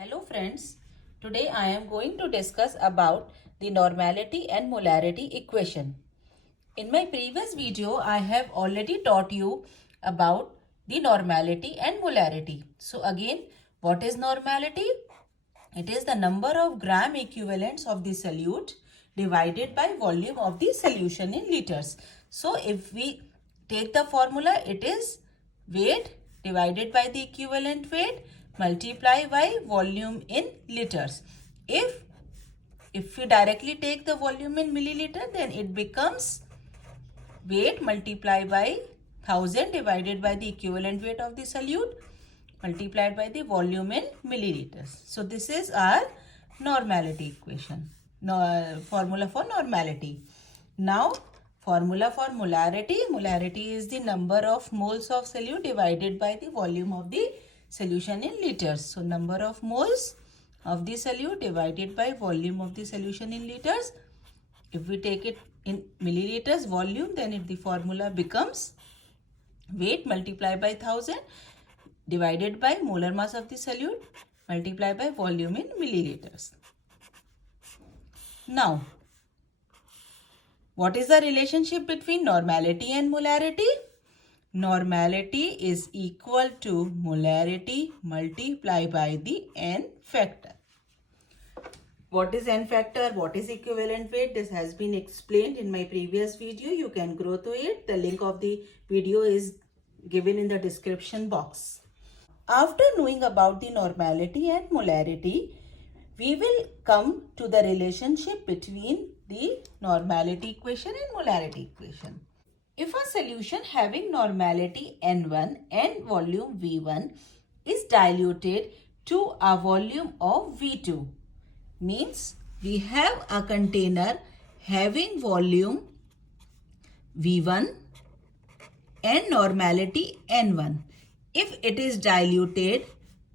Hello friends, today I am going to discuss about the normality and molarity equation. In my previous video, I have already taught you about the normality and molarity. So again, what is normality? It is the number of gram equivalents of the solute divided by volume of the solution in liters. So if we take the formula, it is weight divided by the equivalent weight multiply by volume in liters. If you directly take the volume in milliliter, then it becomes weight multiplied by 1000 divided by the equivalent weight of the solute multiplied by the volume in milliliters. So this is our normality equation, formula for normality. Now formula for molarity. Molarity is the number of moles of solute divided by the volume of the solution in liters. So number of moles of the solute divided by volume of the solution in liters. If we take it in milliliters volume, then the formula becomes weight multiplied by 1000 divided by molar mass of the solute multiplied by volume in milliliters. Now, what is the relationship between normality and molarity? Normality is equal to molarity multiplied by the n factor. What is n factor? What is equivalent weight? This has been explained in my previous video. You can go to it. The link of the video is given in the description box. After knowing about the normality and molarity, we will come to the relationship between the normality equation and molarity equation. If a solution having normality N1 and volume V1 is diluted to a volume of V2, means we have a container having volume V1 and normality N1. If it is diluted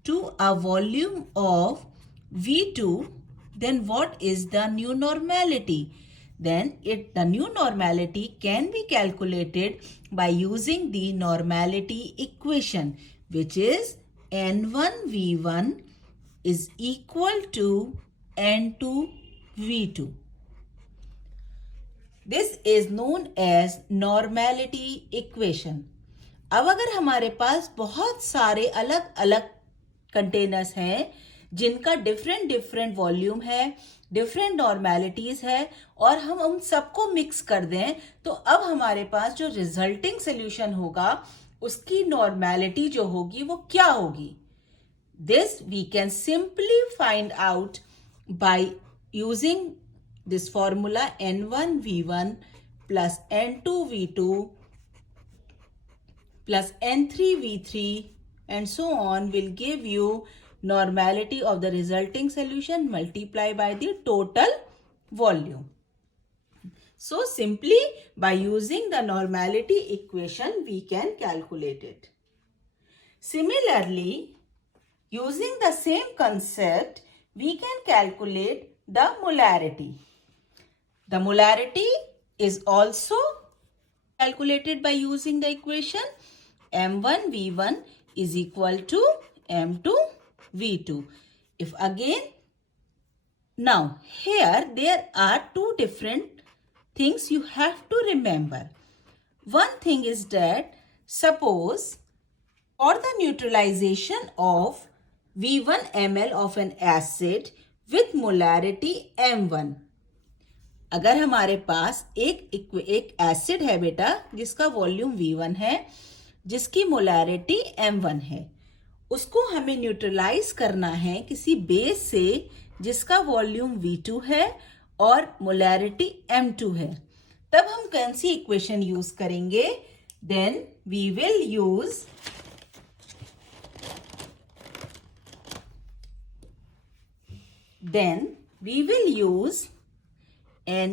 to a volume of V2, then what is the new normality? Then the new normality can be calculated by using the normality equation, which is N1V1 is equal to N2V2. This is known as normality equation. अब अगर हमारे पास बहुत सारे अलग अलग containers हैं जिनका different volume है, डिफरेंट नॉर्मेलिटीज है और हम उन सबको मिक्स कर दें, तो अब हमारे पास जो रिजल्टिंग सोल्यूशन होगा उसकी नॉर्मेलिटी जो होगी वो क्या होगी? This we can simply find out by using this formula N1V1 plus N2V2 plus N3V3 and so on will give you normality of the resulting solution multiplied by the total volume. So simply by using the normality equation we can calculate it. Similarly, using the same concept we can calculate the molarity. The molarity is also calculated by using the equation M1V1 is equal to M2V2. If again, now here there are two different things you have to remember. One thing is that suppose for the neutralization of V1 ml of an acid with molarity M1, अगर हमारे पास एक acid है बेटा जिसका volume V1 है, जिसकी molarity M1 है, उसको हमें न्यूट्रलाइज करना है किसी बेस से जिसका वॉल्यूम V2 है और मोलैरिटी M2 है, तब हम कौन सी इक्वेशन यूज करेंगे? Then we will use Na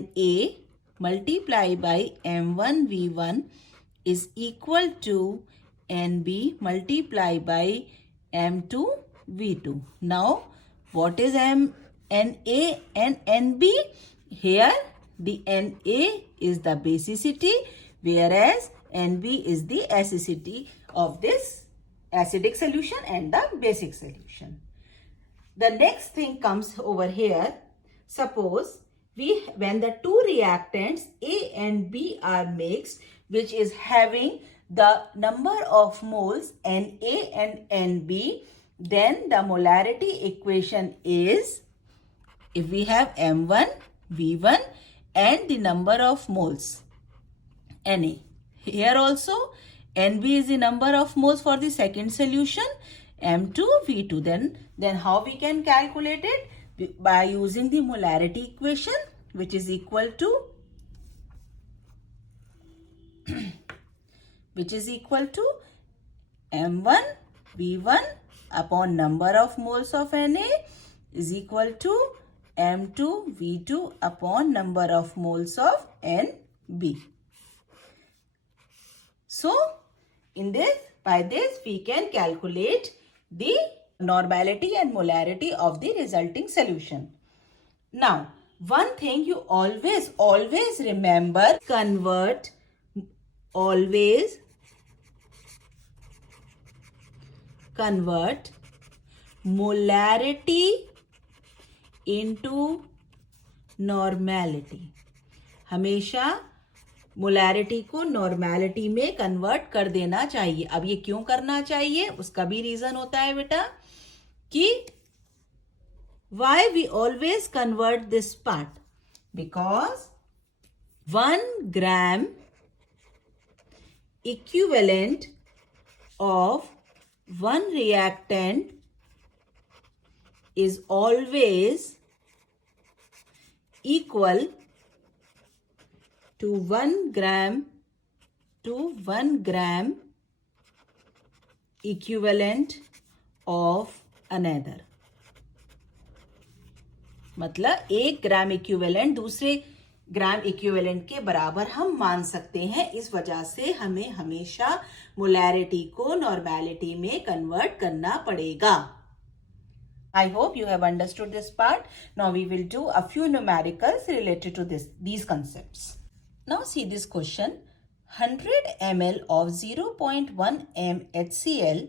multiplied by M1V1 is equal to Nb multiplied by M2V2. Now, what is Na and Nb? Here, the Na is the basicity, whereas Nb is the acidity of this acidic solution and the basic solution. The next thing comes over here. Suppose when the two reactants A and B are mixed, which is having the number of moles Na and Nb, then the molarity equation is, if we have M1, V1 and the number of moles Na. Here also Nb is the number of moles for the second solution, M2, V2. Then how we can calculate it? By using the molarity equation, which is equal to M1 V1 upon number of moles of Na is equal to M2 V2 upon number of moles of Nb. So, by this we can calculate the normality and molarity of the resulting solution. Now, one thing you always remember, convert molarity into normality. हमेशा molarity को normality में convert कर देना चाहिए. अब ये क्यों करना चाहिए, उसका भी रीजन होता है बेटा, कि why we always convert this part, because 1 gram equivalent of one reactant is always equal to 1 gram equivalent of another. मतलब 1 ग्राम इक्विवेलेंट दूसरे ग्राम इक्विवेलेंट के बराबर हम मान सकते हैं. इस वजह से हमें हमेशा मोलैरिटी को नॉर्मेलिटी में कन्वर्ट करना पड़ेगा. I hope you have understood this part. Now we will do a few numericals related to these concepts. Now see this question. 100 ml of 0.1 m HCl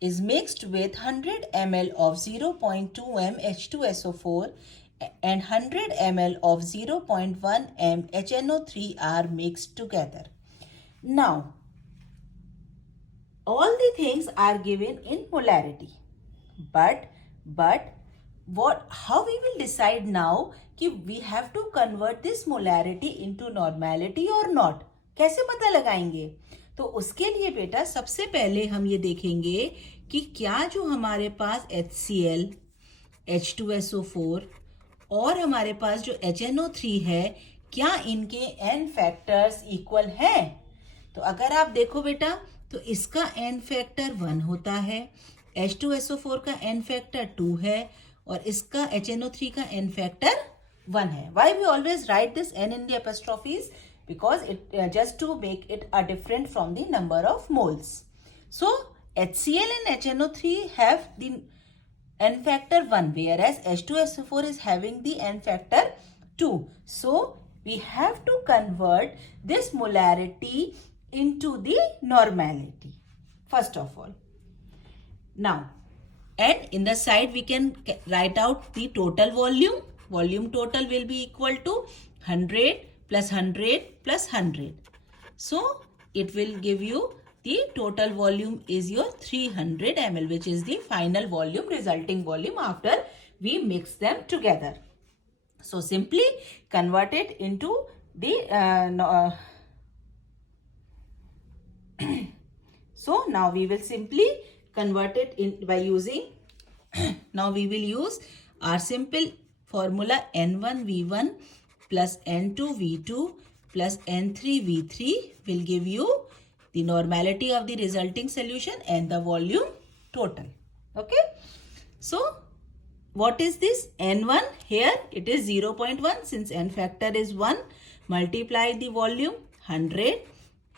is mixed with 100 ml of 0.2 m H2SO4 and 100 ml of 0.1 m HNO3 are mixed together. Now, all the things are given in molarity. But how we will decide now कि we have to convert this molarity into normality or not? कैसे पता लगाएंगे? तो उसके लिए बेटा सबसे पहले हम ये देखेंगे कि क्या जो हमारे पास HCl, H2SO4 और हमारे पास जो HNO3 है, क्या इनके n फैक्टर्स इक्वल हैं? तो अगर आप देखो बेटा, तो इसका n फैक्टर 1 होता है, H2SO4 का n फैक्टर 2 है और इसका HNO3 का n फैक्टर 1 है. Why we always write this n in the apostrophes? Because it just to make it a different from the number of moles. So HCl and HNO3 have the n factor 1, whereas H2SO4 is having the n factor 2. So we have to convert this molarity into the normality first of all. Now, and in the side we can write out the total volume. Volume total will be equal to 100 plus 100 plus 100. So it will give you the total volume is your 300 ml, which is the final volume, resulting volume after we mix them together. So simply convert it into the so now we will simply convert it in by using now we will use our simple formula N1V1 plus N2V2 plus N3V3 will give you the normality of the resulting solution and the volume total. Okay. So what is this? N1 here it is 0.1 since n factor is 1. Multiply the volume 100.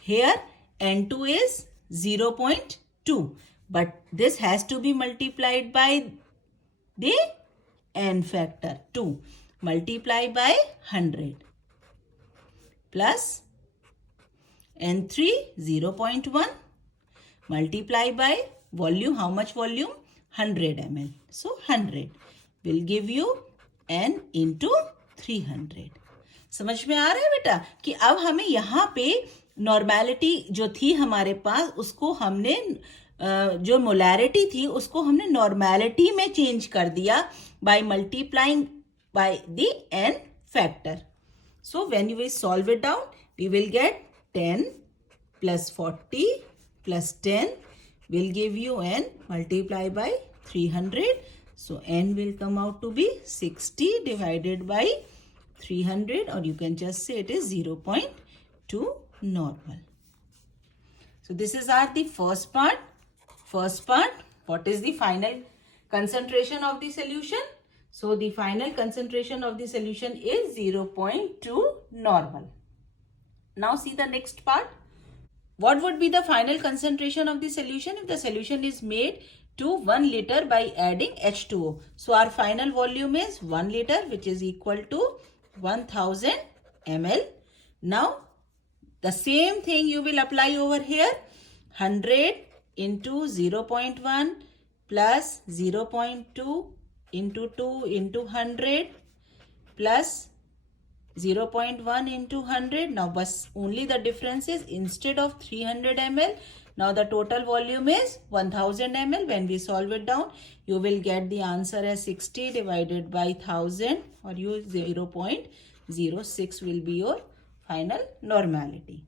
Here N2 is 0.2. But this has to be multiplied by the n factor 2. Multiply by 100 plus N3 0.1 multiply by volume. How much volume? 100 ml. So 100 will give you n into 300. समझ में आ रहा है बेटा कि अब हमें यहाँ पे नॉर्मेलिटी जो थी हमारे पास उसको हमने जो मोलैरिटी थी उसको हमने नॉर्मेलिटी में चेंज कर दिया by multiplying by the n factor. So when you will solve it down, we will get 10 plus 40 plus 10 will give you n multiply by 300. So n will come out to be 60 divided by 300, or you can just say it is 0.2 normal. So this is our the first part. First part, what is the final concentration of the solution? So the final concentration of the solution is 0.2 normal. Now see the next part. What would be the final concentration of the solution if the solution is made to 1 liter by adding H2O? So our final volume is 1 liter, which is equal to 1000 ml. Now the same thing you will apply over here. 100 into 0.1 plus 0.2 into 2 into 100 plus 0.1 into 100. Now bus only the difference is instead of 300 ml, now the total volume is 1000 ml. When we solve it down, you will get the answer as 60 divided by 1000, or you 0.06 will be your final normality.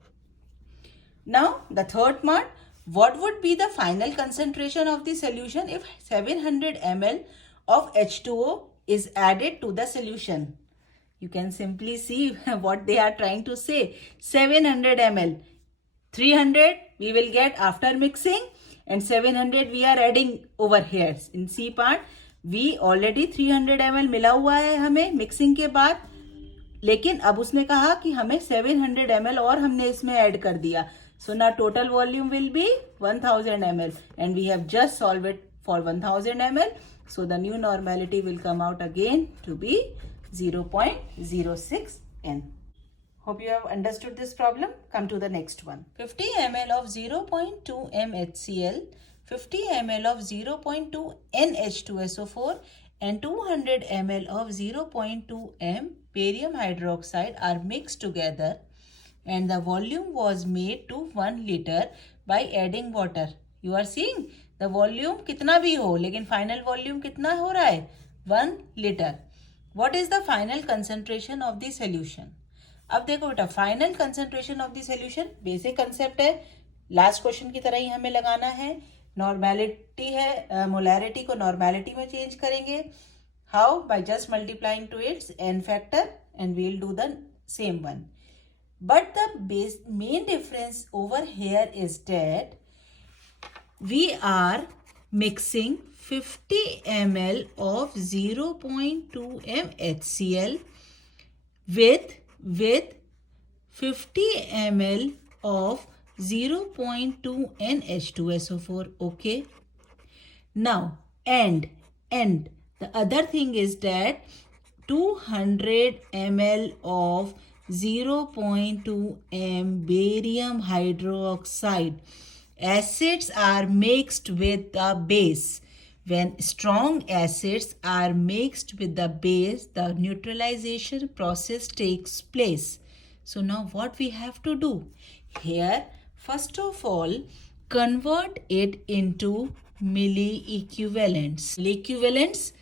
Now the third part, what would be the final concentration of the solution if 700 ml of H2O is added to the solution? You can simply see what they are trying to say. 700 ml. 300 we will get after mixing and 700 we are adding over here. In C part, we already 300 ml मिला हुआ है हमें mixing के बाद, लेकिन अब उसने कहा कि हमें 700 ml और हमने इसमें ऐड कर दिया. So now total volume will be 1000 ml and we have just solved it for 1000 ml. So the new normality will come out again to be 0.06 n. Hope you have understood this problem. Come to the next one. 50 ml of 0.2 m HCl, 50 ml of 0.2 NH2SO4 and 200 ml of 0.2 m barium hydroxide are mixed together and the volume was made to 1 liter by adding water. You are seeing the volume कितना भी हो लेकिन final volume कितना हो रहा है 1 liter. What is the final concentration of the solution? अब देखो बेटा final concentration of the solution basic concept है, लास्ट क्वेश्चन की तरह ही हमें लगाना है. नॉर्मेलिटी है, मोलैरिटी को नॉर्मेलिटी में चेंज करेंगे. How? By just multiplying to its n factor and we will do the same one. But the main difference over here is that we are mixing 50 ml of 0.2 m HCl with 50 ml of 0.2 NH2SO4. Okay. Now, and the other thing is that 200 ml of 0.2 m barium hydroxide acids are mixed with the base. When strong acids are mixed with the base, the neutralization process takes place. So now what we have to do? Here, first of all, convert it into milliequivalents. Milliequivalents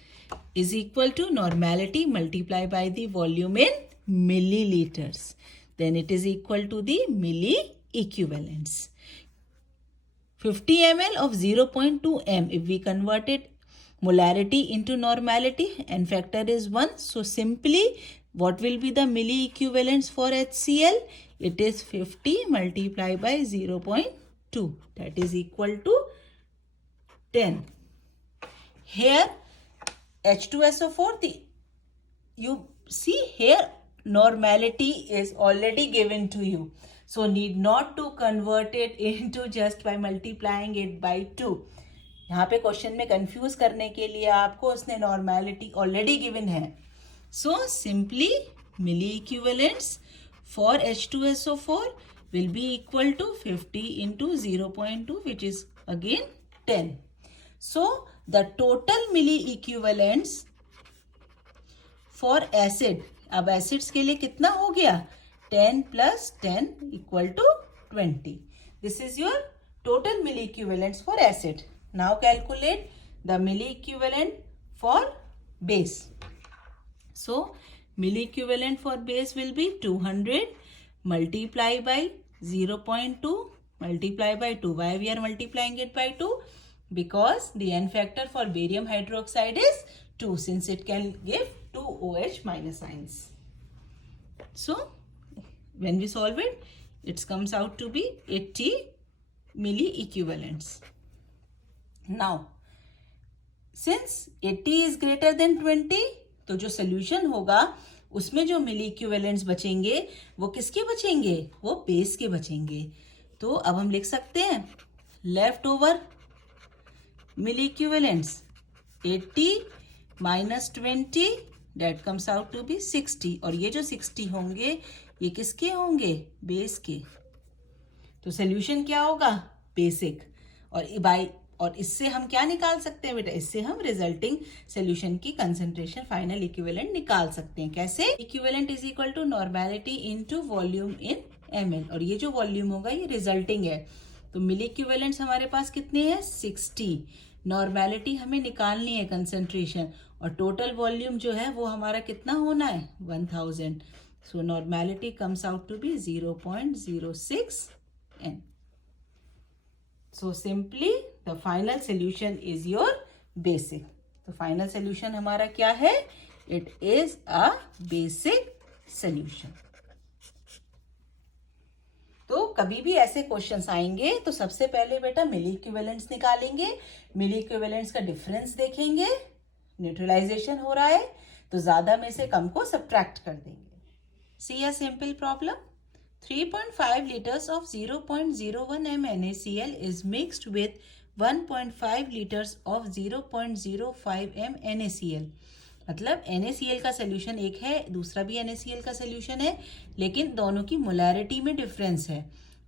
is equal to normality multiplied by the volume in milliliters. Then it is equal to the milliequivalents. 50 ml of 0.2 m, if we converted molarity into normality, n factor is 1. So simply, what will be the milliequivalents for HCl? It is 50 multiplied by 0.2. That is equal to 10. Here, H2SO4, you see here, normality is already given to you. So need not to convert it into just by multiplying it by 2. यहाँ पे question में confuse करने के लिए आपको उसने normality already given है. So simply milli equivalents for H2SO4 will be equal to 50 into 0.2, which is again 10. So the total milli equivalents for acid. अब acids के लिए कितना हो गया? 10 plus 10 equal to 20. This is your total milli equivalents for acid. Now calculate the milli equivalent for base. So milli equivalent for base will be 200 multiply by 0.2 multiply by 2. Why we are multiplying it by 2? Because the N factor for barium hydroxide is 2, since it can give 2 OH minus ions. So when we solve it, it comes out to be 80 milli equivalents. Now since 80 is greater than 20, तो जो solution होगा उसमें जो मिली equivalents बचेंगे वो किसके बचेंगे? वो बेस के बचेंगे. तो अब हम लिख सकते हैं left over milli equivalents 80 minus 20 that comes out to be 60. और ये जो 60 होंगे ये किसके होंगे? बेस के. तो सोल्यूशन क्या होगा? बेसिक. और इससे हम क्या निकाल सकते हैं बेटा? इससे हम रिजल्टिंग सोल्यूशन की कंसेंट्रेशन फाइनल इक्विवेलेंट निकाल सकते हैं. कैसे? Equivalent is equal to normality into volume in ml. और ये जो वॉल्यूम होगा ये रिजल्टिंग है. तो मिली इक्विवेलेंट्स हमारे पास कितने हैं? 60. नॉर्मेलिटी हमें निकालनी है कंसेंट्रेशन, और टोटल वॉल्यूम जो है वो हमारा कितना होना है? 1000. So normality comes out to be 0.06 N. So simply the final solution is your basic. तो final solution हमारा क्या है? It is a basic solution. तो कभी भी ऐसे क्वेश्चंस आएंगे तो सबसे पहले बेटा मिली इक्विवेलेंट्स निकालेंगे, मिली इक्विवेलेंट्स का डिफरेंस देखेंगे, न्यूट्रलाइजेशन हो रहा है तो ज्यादा में से कम को सब्ट्रैक्ट कर देंगे. See a simple problem. 3.5 liters of 0.01 m NaCl is mixed with 1.5 liters of 0.05 m NaCl. मतलब NaCl का सोल्यूशन एक है, दूसरा भी NaCl का सोल्यूशन है, लेकिन दोनों की मोलैरिटी में डिफरेंस है.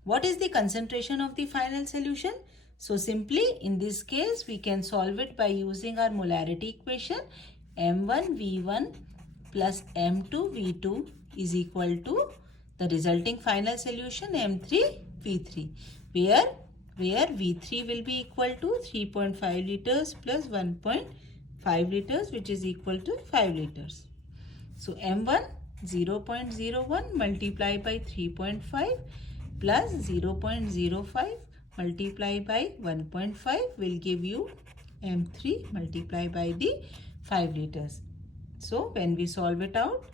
What is the concentration of the final solution? So simply in this case we can solve it by using our molarity equation. M1V1 plus M2V2 is equal to the resulting final solution M3V3, where V3 will be equal to 3.5 liters plus 1.5 liters, which is equal to 5 liters. So M1 0.01 multiplied by 3.5 plus 0.05 multiplied by 1.5 will give you M3 multiplied by the 5 liters. So when we solve it out,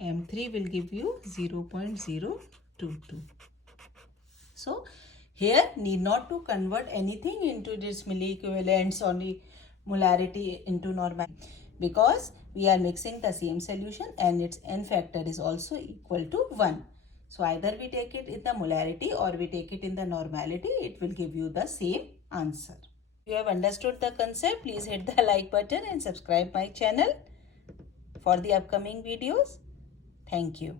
M3 will give you 0.022. So here need not to convert anything into this milli equivalents or the molarity into normality, because we are mixing the same solution and its N factor is also equal to 1. So either we take it in the molarity or we take it in the normality, it will give you the same answer. If you have understood the concept, please hit the like button and subscribe my channel for the upcoming videos. Thank you.